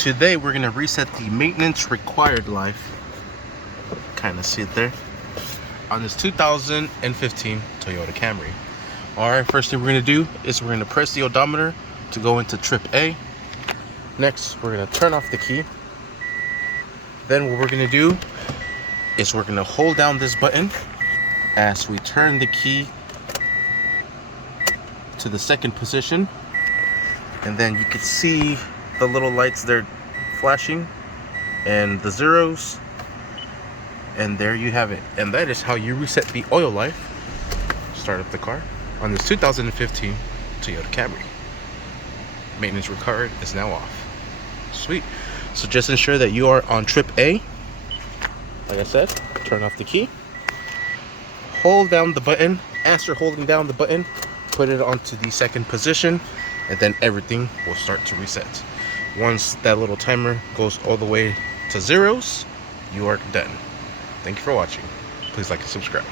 today we're gonna reset the maintenance required life. Kind of see it there on this 2015 Toyota Camry. All right, first thing we're gonna do is we're gonna press the odometer to go into trip A. Next, we're gonna turn off the key. Then what we're gonna do is we're gonna hold down this button as we turn the key to the second position, and then you can see the little lights there flashing and the zeros, and there you have it. And that is how you reset the oil life. Start up the car on this 2015 Toyota Camry. Maintenance required is now off. Sweet. So just ensure that you are on trip A. Like I said, turn off the key, hold down the button. After holding down the button, put it onto the second position, and then everything will start to reset. Once that little timer goes all the way to zeros, you are done. Thank you for watching. Please like and subscribe.